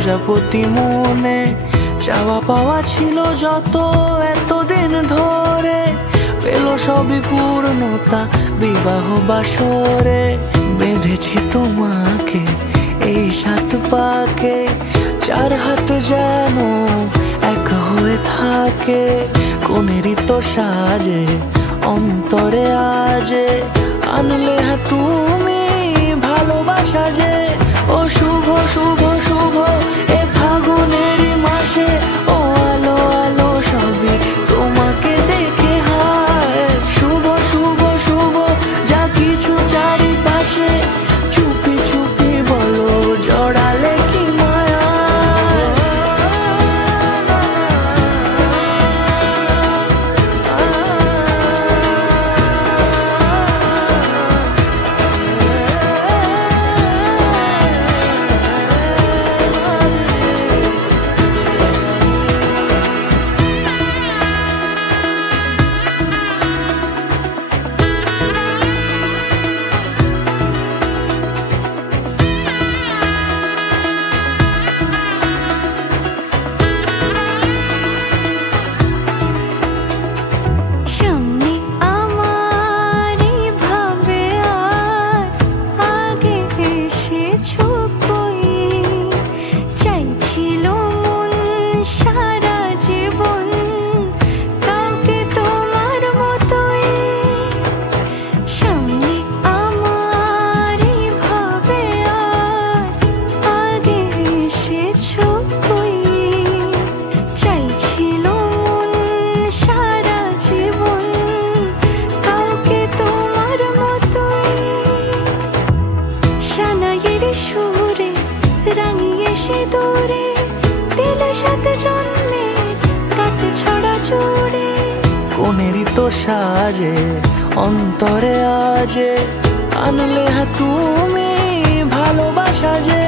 প্রজাপতি মনে চাওয়া পাওয়া ছিল যত এতদিন ধরে, পেল সবই পূর্ণতা বিবাহ বাসরে। বেঁধেছি তোমাকে এই 7 পাকে, 4 হাত যেন এক হয়ে থাকে। কোনেরই তো সাজে অন্তরে আজে, আনলে তুমি ভালোবাসা যে। ও শুভ শুভ শুভ এ ফাগুনেরই মাসে, ও আলো আলো সবই তোমাকে দেখে হায়। শুভ শুভ শুভ যা কিছু চারিপাশে, চুপি চুপি বলো জড়ালে কি মায়া। সুরে রাঙিয়ে সে দূরে দিলে 7 জন্মের কাট ছড়া জুড়ে। কোনেরই তো সাজে অন্তরে আজে, আনলে তুমি ভালোবাসা যে।